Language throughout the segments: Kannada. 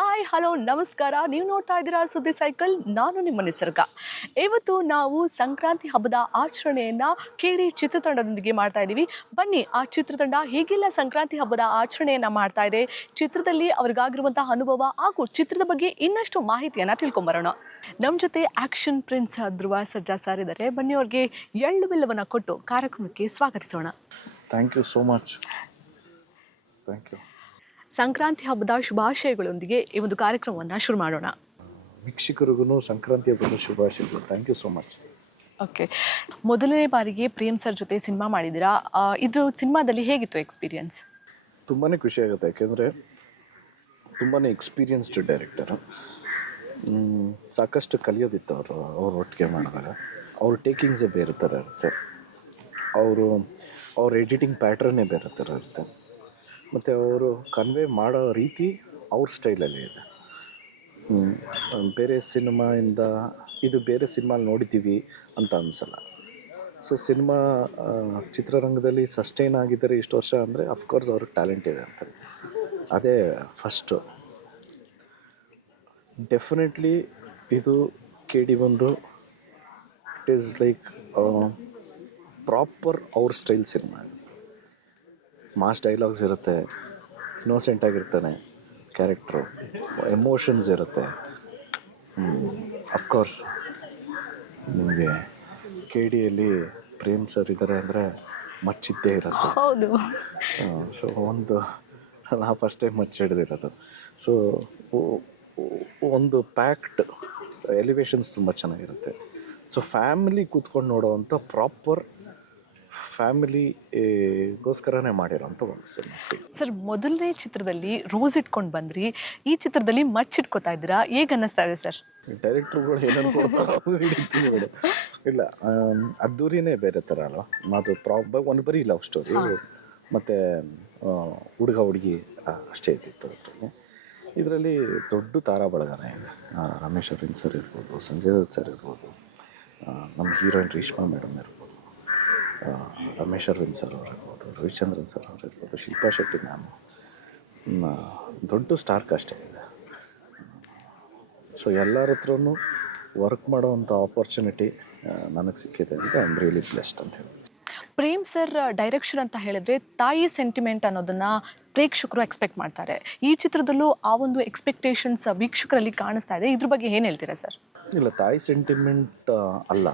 ಹಾಯ್ ಹಲೋ ನಮಸ್ಕಾರ. ನೀವು ನೋಡ್ತಾ ಇದ್ದೀರಾ ಸುದ್ದಿ ಸೈಕಲ್, ನಾನು ನಿಮ್ಮ ನಿಸರ್ಗ. ಇವತ್ತು ನಾವು ಸಂಕ್ರಾಂತಿ ಹಬ್ಬದ ಆಚರಣೆಯನ್ನು ಕೇಳಿ ಚಿತ್ರತಂಡದೊಂದಿಗೆ ಮಾಡ್ತಾ ಇದ್ದೀವಿ. ಬನ್ನಿ, ಆ ಚಿತ್ರತಂಡ ಹೇಗೆಲ್ಲ ಸಂಕ್ರಾಂತಿ ಹಬ್ಬದ ಆಚರಣೆಯನ್ನು ಮಾಡ್ತಾ ಇದೆ, ಚಿತ್ರದಲ್ಲಿ ಅವ್ರಿಗಾಗಿರುವಂತಹ ಅನುಭವ ಹಾಗೂ ಚಿತ್ರದ ಬಗ್ಗೆ ಇನ್ನಷ್ಟು ಮಾಹಿತಿಯನ್ನು ತಿಳ್ಕೊಂಬರೋಣ. ನಮ್ಮ ಜೊತೆ action prince Dhruva Sarja sir ಇದ್ದಾರೆ. ಬನ್ನಿ, ಅವ್ರಿಗೆ ಎಳ್ಳು ಬೆಲ್ಲವನ್ನು ಕೊಟ್ಟು ಕಾರ್ಯಕ್ರಮಕ್ಕೆ ಸ್ವಾಗತಿಸೋಣ. Thank you so much thank you Sankranti ಹಬ್ಬದ ಶುಭಾಶಯಗಳೊಂದಿಗೆ ಈ ಒಂದು ಕಾರ್ಯಕ್ರಮವನ್ನು ಶುರು ಮಾಡೋಣ. ವೀಕ್ಷಕರಿಗೂ ಸಂಕ್ರಾಂತಿ ಹಬ್ಬದ ಶುಭಾಶಯಗಳು. Thank you so much okay ಮೊದಲನೇ ಬಾರಿಗೆ ಪ್ರೇಮ್ ಸರ್ ಜೊತೆ ಸಿನಿಮಾ ಮಾಡಿದ್ದೀರಾ? ಇದ್ರ ಸಿನಿಮಾದಲ್ಲಿ ಹೇಗಿತ್ತು ಎಕ್ಸ್ಪೀರಿಯನ್ಸ್ ತುಂಬಾ ಖುಷಿ ಆಗುತ್ತೆ. ಯಾಕೆಂದರೆ ತುಂಬಾ ಎಕ್ಸ್ಪೀರಿಯನ್ಸ್ಡ್ ಡೈರೆಕ್ಟರ್ ಸಾಕಷ್ಟು ಕಲಿಯೋದಿತ್ತು ಅವರು ಅವ್ರ ಒಟ್ಟಿಗೆ ಮಾಡಿದಾಗ. ಅವ್ರ ಟೇಕಿಂಗ್ಸೇ ಬೇರೆ ಥರ ಇರುತ್ತೆ. ಅವರು ಅವ್ರ ಎಡಿಟಿಂಗ್ ಪ್ಯಾಟ್ರನ್ನೇ ಬೇರೆ ಥರ ಇರುತ್ತೆ. ಮತ್ತು ಅವರು ಕನ್ವೆ ಮಾಡೋ ರೀತಿ ಅವ್ರ ಸ್ಟೈಲಲ್ಲಿ ಇದೆ. ಬೇರೆ ಸಿನಿಮಾಯಿಂದ ಇದು ಬೇರೆ ಸಿನಿಮಾಲಿ ನೋಡಿದ್ದೀವಿ ಅಂತ ಅನ್ಸಲ್ಲ. ಸೊ ಸಿನಿಮಾ ಚಿತ್ರರಂಗದಲ್ಲಿ ಸಸ್ಟೈನ್ ಆಗಿದ್ದಾರೆ ಇಷ್ಟು ವರ್ಷ ಅಂದರೆ ಅಫ್ಕೋರ್ಸ್ ಅವ್ರ ಟ್ಯಾಲೆಂಟ್ ಇದೆ ಅಂತ. ಅದೇ ಫಸ್ಟು ಡೆಫಿನೆಟ್ಲಿ ಇದು ಕೆ ಡಿ ಒಂದು ಇಟ್ ಈಸ್ ಲೈಕ್ ಪ್ರಾಪರ್ ಅವ್ರ ಸ್ಟೈಲ್ ಸಿನಿಮಾ ಮಾಸ್ ಡೈಲಾಗ್ಸ್ ಇರುತ್ತೆ. ಇನ್ನೋಸೆಂಟ್ ಆಗಿರ್ತಾನೆ ಕ್ಯಾರೆಕ್ಟ್ರು ಎಮೋಷನ್ಸ್ ಇರುತ್ತೆ. ಅಫ್ಕೋರ್ಸ್ ನಿಮಗೆ ಕೆ ಡಿಯಲ್ಲಿ ಪ್ರೇಮ್ ಸರ್ ಇದ್ದಾರೆ ಅಂದರೆ ಮಚ್ಚಿದ್ದೇ ಇರುತ್ತೆ. ಹೌದು. ಸೊ ಒಂದು ನಾ ಫಸ್ಟ್ ಟೈಮ್ ಮಚ್ಚ ಹಿಡ್ದಿರೋದು ಸೊ ಒಂದು ಪ್ಯಾಕ್ಡ್ ಎಲಿವೇಶನ್ಸ್ ತುಂಬ ಚೆನ್ನಾಗಿರುತ್ತೆ. ಸೊ ಫ್ಯಾಮಿಲಿ ಕೂತ್ಕೊಂಡು ನೋಡೋವಂಥ ಪ್ರಾಪರ್ ಫ್ಯಾಮಿಲಿಗೋಸ್ಕರನೇ ಮಾಡಿರೋಂಥ ಒಂದು ಸಿನಿಮಾ. ಸರ್ ಮೊದಲನೇ ಚಿತ್ರದಲ್ಲಿ ರೋಸ್ ಇಟ್ಕೊಂಡು ಬಂದ್ರಿ ಈ ಚಿತ್ರದಲ್ಲಿ ಮಚ್ ಇಟ್ಕೋತಾ ಇದ್ದೀರಾ? ಹೇಗೆ ಅನ್ನಿಸ್ತಾ ಇದೆ ಸರ್? ಡೈರೆಕ್ಟ್ರುಗಳು ಏನೇನು ಕೊಡ್ತಾರೋ ಅದು ಹಿಡಿತೀನಿ ಬಿಡು. ಇಲ್ಲ ಆಮ್, ಅದ್ದೂರಿನೇ ಬೇರೆ ಥರ ಅಲ್ವಾ? ಅದು ಪ್ರಾಬ್ ಒಂದು ಬರೀ ಲವ್ ಸ್ಟೋರಿ ಮತ್ತು ಹುಡುಗ ಹುಡುಗಿ ಅಷ್ಟೇ ಇದ್ದಿತ್ತು ಅದರಲ್ಲಿ. ಇದರಲ್ಲಿ ದೊಡ್ಡ ತಾರಾ ಬಳಗನೇ ಇದೆ ಆ, ರಮೇಶ್ ಅರವಿಂದ್ ಸರ್ ಇರ್ಬೋದು ಸಂಜಯ್ ದತ್ ಸರ್ ಇರ್ಬೋದು ಆ, ನಮ್ಮ ಹೀರೋಯಿನ್ ರೇಷ್ಮಾ ಮೇಡಮ್ ಇರ್ಬೋದು. ರಮೇಶ್ ಅರವಿಂದ್ ಸರ್ ಅವರಿರ್ಬೋದು ರವಿಚಂದ್ರನ್ ಸರ್ ಅವರಿರ್ಬೋದು ಶಿಲ್ಪಾ ಶೆಟ್ಟಿ ಮ್ಯಾಮ್ ದೊಡ್ಡ ಸ್ಟಾರ್ ಕಾಸ್ಟ್ ಇದೆ ಸೊ ಎಲ್ಲರ ಹತ್ರನೂ ವರ್ಕ್ ಮಾಡೋವಂಥ ಆಪರ್ಚುನಿಟಿ ನನಗೆ ಸಿಕ್ಕಿದೆ. ಅಂತ ಐ ಆಮ್ ರಿಯಲಿ ಬ್ಲೆಸ್ಡ್ ಅಂತ ಹೇಳಿ ಪ್ರೇಮ್ ಸರ್ ಡೈರೆಕ್ಷನ್ ಅಂತ ಹೇಳಿದ್ರೆ ತಾಯಿ ಸೆಂಟಿಮೆಂಟ್ ಅನ್ನೋದನ್ನು ಪ್ರೇಕ್ಷಕರು ಎಕ್ಸ್ಪೆಕ್ಟ್ ಮಾಡ್ತಾರೆ. ಈ ಚಿತ್ರದಲ್ಲೂ ಆ ಒಂದು ಎಕ್ಸ್ಪೆಕ್ಟೇಷನ್ಸ್ ವೀಕ್ಷಕರಲ್ಲಿ ಕಾಣಿಸ್ತಾ ಇದೆ. ಇದ್ರ ಬಗ್ಗೆ ಏನು ಹೇಳ್ತೀರಾ ಸರ್? ಇಲ್ಲ ತಾಯಿ ಸೆಂಟಿಮೆಂಟ್ ಅಲ್ಲ.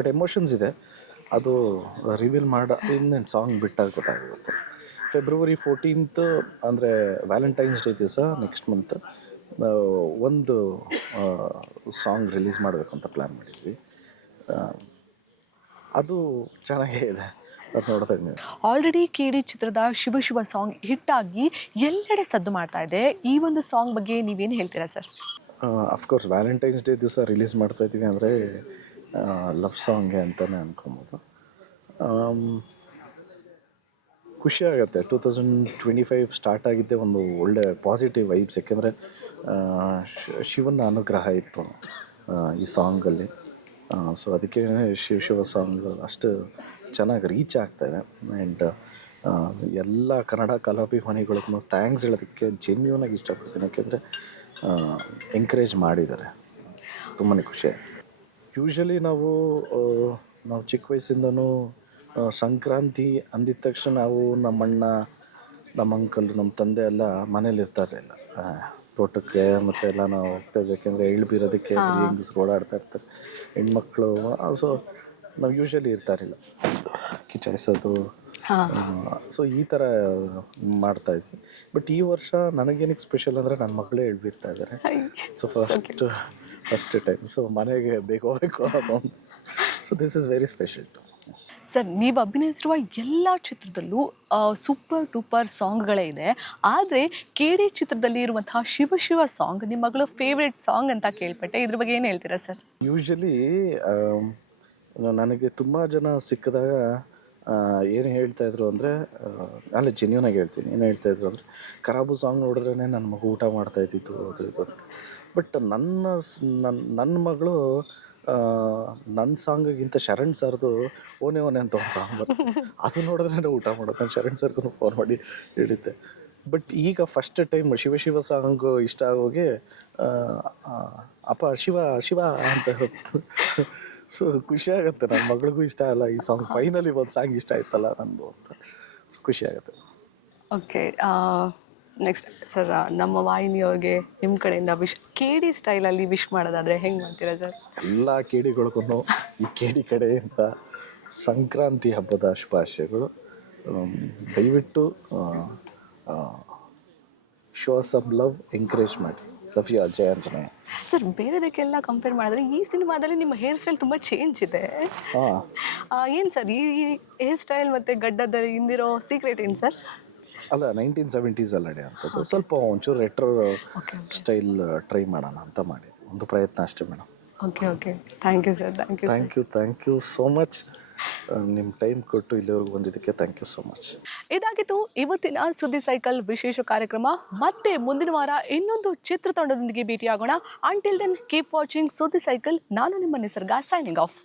ಬಟ್ ಎಮೋಷನ್ಸ್ ಇದೆ. ಅದು ರಿವೀಲ್ ಮಾಡ ಇನ್ನೇನು ಸಾಂಗ್ ಬಿಟ್ಟಾಗ ಗೊತ್ತಾಗುತ್ತೆ. ಫೆಬ್ರವರಿ ಫೋರ್ಟೀನ್ತ್ ಅಂದರೆ ವ್ಯಾಲೆಂಟೈನ್ಸ್ ಡೇ ದಿವಸ ನೆಕ್ಸ್ಟ್ ಮಂತ್ ಒಂದು ಸಾಂಗ್ ರಿಲೀಸ್ ಮಾಡಬೇಕು ಅಂತ ಪ್ಲ್ಯಾನ್ ಮಾಡಿದ್ವಿ. ಅದು ಚೆನ್ನಾಗೇ ಇದೆ. ಅದು ನೋಡ್ತಾ ಇದ್ದೀನಿ. ಆಲ್ರೆಡಿ ಕೆ ಡಿ ಚಿತ್ರದ ಶಿವ ಶಿವ ಸಾಂಗ್ ಹಿಟ್ ಆಗಿ ಎಲ್ಲೆಡೆ ಸದ್ದು ಮಾಡ್ತಾ ಇದೆ. ಈ ಒಂದು ಸಾಂಗ್ ಬಗ್ಗೆ ನೀವೇನು ಹೇಳ್ತೀರಾ sir of course valentine's day ದಿವಸ ರಿಲೀಸ್ ಮಾಡ್ತಾ ಇದ್ದೀವಿ ಅಂದರೆ ಲವ್ ಸಾಂಗ್ಗೆ ಅಂತಲೇ ಅನ್ಕೊಬೋದು. ಖುಷಿ ಆಗುತ್ತೆ. Two thousand twenty five start ಆಗಿದ್ದೆ ಒಂದು ಒಳ್ಳೆ ಪಾಸಿಟಿವ್ ವೈಬ್ಸ್ ಯಾಕೆಂದರೆ ಶಿವನ ಅನುಗ್ರಹ ಇತ್ತು ಈ ಸಾಂಗಲ್ಲಿ ಸೊ ಅದಕ್ಕೆ ಶಿವ ಶಿವ ಸಾಂಗ್ ಅಷ್ಟು ಚೆನ್ನಾಗಿ ರೀಚ್ ಆಗ್ತಾಯಿದೆ ಆ್ಯಂಡ್ ಎಲ್ಲ ಕನ್ನಡ ಕಲಾಭಿಮಾನಿಗಳಿಗೂ ಥ್ಯಾಂಕ್ಸ್ ಹೇಳೋದಕ್ಕೆ ಜೆನ್ಯೂನಾಗಿ ಇಷ್ಟಪಡ್ತೀನಿ. ಯಾಕೆಂದರೆ ಎಂಕರೇಜ್ ಮಾಡಿದ್ದಾರೆ. ತುಂಬಾ ಖುಷಿ ಆಯ್ತು. ಯೂಶ್ವಲಿ ನಾವು ನಾವು ಚಿಕ್ಕ ವಯಸ್ಸಿಂದನೂ ಸಂಕ್ರಾಂತಿ ಅಂದಿದ ತಕ್ಷಣ ನಾವು ನಮ್ಮಣ್ಣ ನಮ್ಮ ಅಂಕಲ್ ನಮ್ಮ ತಂದೆ ಎಲ್ಲ ಮನೇಲಿ ಇರ್ತಾ ಇರಲಿಲ್ಲ ತೋಟಕ್ಕೆ ಮತ್ತೆ ಎಲ್ಲ ನಾವು ಹೋಗ್ತಾ ಇರ್ಬೇಕಂದ್ರೆ ಎಳ್ಳು ಬೀರೋದಕ್ಕೆ ಹೆಂಗಸ್ರು ಓಡಾಡ್ತಾ ಇರ್ತಾರೆ. ಹೆಣ್ಮಕ್ಳು ಸೊ ನಾವು ಯೂಶ್ವಲಿ ಇರ್ತಾ ಇರಲಿಲ್ಲ ಕಿಚಾಯಿಸೋದು ಸೊ ಈ ಥರ ಮಾಡ್ತಾ ಇದ್ವಿ. ಬಟ್ ಈ ವರ್ಷ ನನಗೇನಕ್ಕೆ ಸ್ಪೆಷಲ್ ಅಂದರೆ ನನ್ನ ಮಕ್ಕಳೇ ಹೇಳ್ಬಿರ್ತಾ ಇದ್ದಾರೆ so first first time so ಮನೆಗೆ ಬೇಗ ಹೋಗ್ಬೇಕು ಅನ್ನೋದು so this is very special to sir ನೀವು ಅಭಿನಯಿಸಿರುವ ಎಲ್ಲ ಚಿತ್ರದಲ್ಲೂ ಸೂಪರ್ ಟೂಪರ್ ಸಾಂಗ್ಗಳೇ ಇದೆ. ಆದರೆ ಕೆ ಡಿ ಚಿತ್ರದಲ್ಲಿ ಇರುವಂತಹ ಶಿವ ಶಿವ ಸಾಂಗ್ ನಿಮ್ಮ ಮಗಳ ಫೇವ್ರೆಟ್ ಸಾಂಗ್ ಅಂತ ಕೇಳ್ಪಟ್ಟೆ. ಇದ್ರ ಬಗ್ಗೆ ಏನು ಹೇಳ್ತೀರಾ ಸರ್ ಯೂಶ್ವಲಿ ನನಗೆ ತುಂಬ ಜನ ಸಿಕ್ಕಿದಾಗ ಏನು ಹೇಳ್ತಾ ಇದ್ರು ಅಂದರೆ ಅಲ್ಲ ಜೆನ್ಯೂನಾಗಿ ಹೇಳ್ತೀನಿ. ಏನು ಹೇಳ್ತಾ ಇದ್ರು ಅಂದರೆ ಖರಾಬು ಸಾಂಗ್ ನೋಡಿದ್ರೇ ನನ್ನ ಮಗು ಊಟ ಮಾಡ್ತಾ ಇದ್ದಿತ್ತು ಅದು ಇದು ಅಂತ. ಬಟ್ ನನ್ನ ನನ್ನ ನನ್ನ ಮಗಳು ನನ್ನ ಸಾಂಗಿಗಿಂತ ಶರಣ್ ಸರ್ದು ಓನೆ ಓನೆ ಅಂತ ಒಂದು ಸಾಂಗ್ ಬರುತ್ತೆ. ಅದು ನೋಡಿದ್ರೆ ಊಟ ಮಾಡೋದು. ನಾನು ಶರಣ್ ಸರ್ಗೂ ಫೋನ್ ಮಾಡಿ ಹೇಳಿದ್ದೆ. ಬಟ್ ಈಗ first time Shiva Shiva song ಇಷ್ಟ ಆಗೋಗಿ ಅಪ್ಪ ಶಿವ ಶಿವ ಅಂತ ಸೊ ಖುಷಿ ಆಗುತ್ತೆ. ನನ್ನ ಮಗಳಿಗೂ ಇಷ್ಟ ಅಲ್ಲ. ಈ ಸಾಂಗ್ ಫೈನಲಿ ಒಂದು ಸಾಂಗ್ ಇಷ್ಟ ಆಯ್ತಲ್ಲ ನಂದು ಅಂತ. ಸೊ ಖುಷಿ ಆಗುತ್ತೆ. ಓಕೆ ನೆಕ್ಸ್ಟ್ ಸರ್ ನಮ್ಮ ವಾಹಿನಿಯವ್ರಿಗೆ ನಿಮ್ಮ ಕಡೆಯಿಂದ ವಿಶ್ ಕೇಡಿ ಡಿ ಸ್ಟೈಲಲ್ಲಿ ವಿಶ್ ಮಾಡೋದಾದರೆ ಹೆಂಗೆ ಮಾಡ್ತೀರಾ ಸರ್ ಎಲ್ಲ ಕೇಡಿಗಳಿಗೂ ಈ ಕೇಡಿ ಕಡೆಯಿಂದ ಸಂಕ್ರಾಂತಿ ಹಬ್ಬದ ಶುಭಾಶಯಗಳು. ದಯವಿಟ್ಟು ಶೋ ಸಮ್ ಲವ್ ಎಂಕರೇಜ್ ಮಾಡಿ. ರಫಿ ಅಜಯ್ ಅಂಜನೇ ಸರ್ ಬೇರೆದಕ್ಕೆಲ್ಲ ಕಂಪೇರ್ ಮಾಡಿದ್ರೆ ಈ ಸಿನಿಮಾದಲ್ಲಿ ನಿಮ್ಮ ಹೇರ್ ಸ್ಟೈಲ್ ತುಂಬ ಚೇಂಜ್ ಇದೆ. ಏನು ಸರ್ ಈ ಹೇರ್ ಸ್ಟೈಲ್ ಮತ್ತು ಗಡ್ಡದ ಹಿಂದಿರೋ ಸೀಕ್ರೆಟ್ ಏನು ಸರ್ ಅಲ್ಲ ನೈನ್ಟೀನ್ ಸೆವೆಂಟೀಸ್ ಅಲ್ಲಡೆ ಅಂಥದ್ದು ಸ್ವಲ್ಪ ಒಂಚೂರು ರೆಟ್ರೋ ಸ್ಟೈಲ್ ಟ್ರೈ ಮಾಡೋಣ ಅಂತ ಮಾಡಿದ್ವಿ. ಒಂದು ಪ್ರಯತ್ನ ಅಷ್ಟೇ madam okay okay thank you sir thank you thank you thank you so much ನಿಮ್ಮ ಟೈಮ್ ಕೊಟ್ಟು ಇಲ್ಲಿವರೆಗೂ ಬಂದಿದ್ದಕ್ಕೆ ಥ್ಯಾಂಕ್ ಯು ಸೋ ಮಚ್ ಇದಾಗಿತ್ತು ಇವತ್ತಿನ ಸುದ್ದಿ ಸೈಕಲ್ ವಿಶೇಷ ಕಾರ್ಯಕ್ರಮ. ಮತ್ತೆ ಮುಂದಿನ ವಾರ ಇನ್ನೊಂದು ಚಿತ್ರತಂಡದೊಂದಿಗೆ ಭೇಟಿಯಾಗೋಣ. ಅಂಟಿಲ್ ದೆನ್ ಕೀಪ್ ವಾಚಿಂಗ್ ಸುದ್ದಿ ಸೈಕಲ್ ನಾನು ನಿಮ್ಮ ನಿಸರ್ಗ ಸೈನಿಂಗ್ ಆಫ್